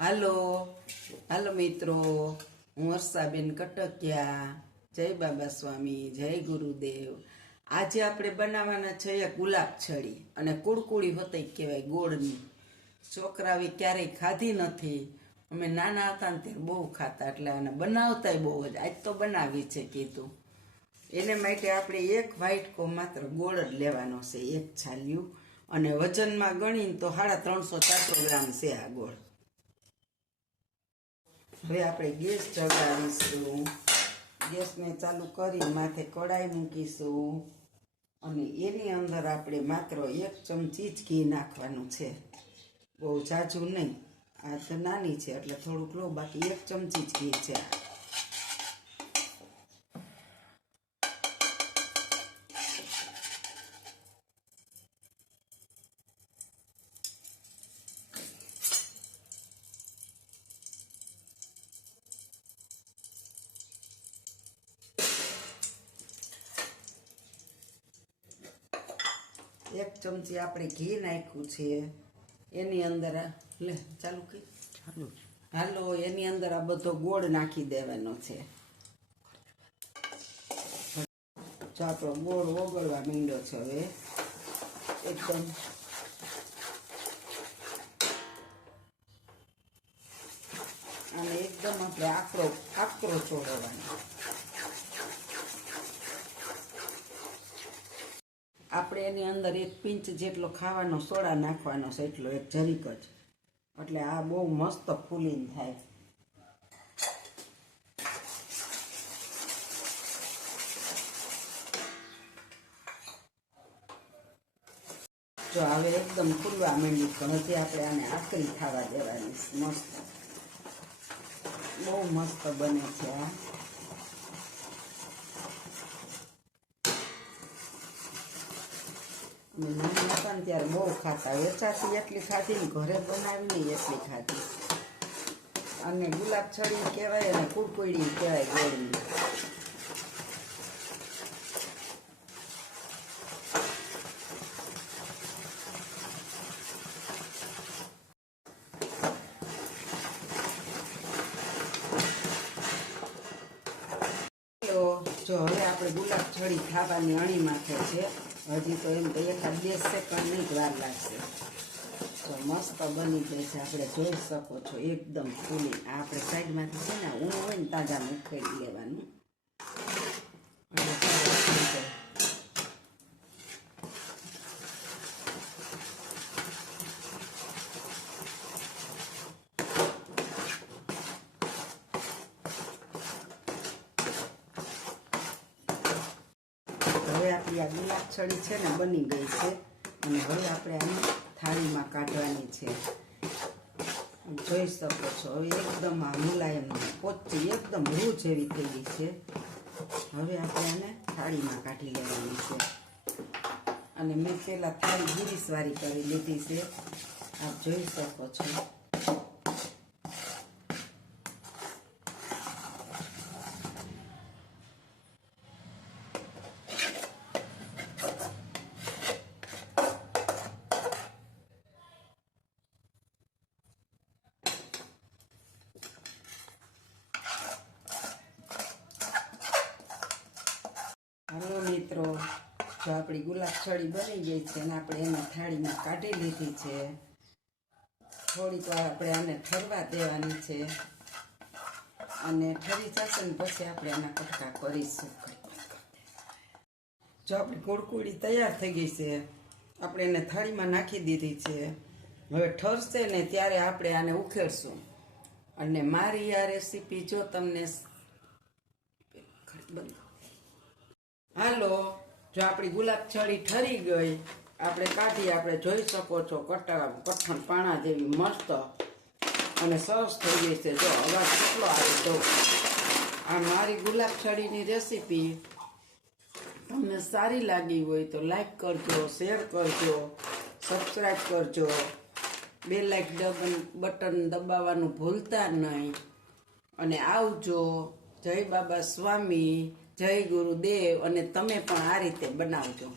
હાલો હાલો મિત્રો, હું હર્ષાબેન કટકિયા. જય બાબા સ્વામી, જય ગુરુદેવ. આજે આપણે બનાવવાના છે ગુલાબ છડી, અને કુડકુડી હોતી કહેવાય ગોળની. છોકરાવી ક્યારેય ખાધી નથી. અમે નાના હતા ને ત્યારે બહુ ખાતા, એટલે આને બનાવતાય બહુ જ. આજ તો બનાવી છે કીધું. એને માટે આપણે એક વ્હાઈટ કો માત્ર ગોળ જ લેવાનો છે, એક છાલ્યું. અને વજનમાં ગણીને તો સાડા ત્રણસો ચારસો ગ્રામ છે આ ગોળ. હવે આપણે ગેસ ચગાવીશું ગેસને ચાલુ કરી માથે કડાઈ મૂકીશું. અને એની અંદર આપણે માત્ર એક ચમચી જ ઘી નાખવાનું છે. બહુ જાજુ નહીં. આ તો નાની છે, એટલે થોડુંક લો, બાકી એક ચમચી જ ઘી છે. એક ચમચી આપણે ઘી નાખ્યું છે. એની અંદર લે ચાલુ કરી. હાલો એની અંદર આ બધો ગોળ નાખી દેવાનો છે. જો આપણો ગોળ ઓગળવા માંડ્યો છે હવે. એકદમ. અને એકદમ આપણે આકરો આકરો ચોળવાનો આપણે એની અંદર એક પિંચ જેટલો ખાવાનો, સોડા નાખવાનો છે, એટલો એક જરીક જ. એટલે આ બહુ મસ્ત ફૂલીને થાય. જો હવે એકદમ ફૂલવા માંડ્યું પણ હજી આપણે આને આકરી ખાવા દેવાની મસ્ત. બહુ મસ્ત બને છે આ. નાના હતા ને ત્યારે બહુ ખાતા વેચાતી એટલી ખાધી ને ઘરે બનાવીને એટલી ખાધી. અને ગુલાબ છડી કહેવાય અને કુરકુડી કહેવાય ગોળની તો જો હવે આપણે ગુલાબ છડી ખાવાની અણી માથે છે. હજી તો એમ તો એકાદ બે સેકન્ડ નહીં વાર લાગશે. તો મસ્ત બની જાય છે. આપણે જોઈ શકો છો, એકદમ ફૂલી. આપણે સાઈડમાંથી છે ને, ઊન હોય ને તાજા ઉખેડી લેવાનું એટલે સરસ થઈ જાય. હવે આપણી આ ગુલાબ છડી છે ને બની ગઈ છે. અને હવે આપણે આને થાળીમાં કાઢવાની છે. જોઈ શકો છો, હવે એકદમ આ મુલાયમ પોચી, એકદમ રૂ જેવી થઈ ગઈ છે. હવે આપણે આને થાળીમાં કાઢી લેવાની છે. અને મેં પહેલાં થાળી ગીરીસવારી કરી લીધી છે. આપ જોઈ શકો છો. હાલો મિત્રો, જો આપણી ગુલાબ છડી બની ગઈ છે અને આપણે એને થાળીમાં કાઢી લીધી છે. થોડીક વાર આપણે આને ઠરવા દેવાની છે. અને ઠરી જશે ને પછી આપણે આના કટકા કરીશું. જો આપણી કુડકુડી તૈયાર થઈ ગઈ છે, આપણે એને થાળીમાં નાખી દીધી છે. હવે ઠરશે ને ત્યારે આપણે આને ઉખેરશું અને મારી આ રેસીપી જો તમને બંધ હાલો જો આપણી ગુલાબ છળી ઠરી ગઈ, આપણે કાઢી, આપણે જોઈ શકો છો કટા કઠણ પાણા જેવી મસ્ત અને સરસ થઈ ગઈ છે. જો અવાજ કેટલો આવે તો આ મારી ગુલાબ છળીની રેસીપી તમને સારી લાગી હોય તો લાઈક કરજો, શેર કરજો સબસ્ક્રાઈબ કરજો. બે લાઈક બટન દબાવવાનું ભૂલતા નહીં. અને આવજો. જય બાબા સ્વામી. જય ગુરુદેવ અને તમે પણ આ રીતે બનાવજો.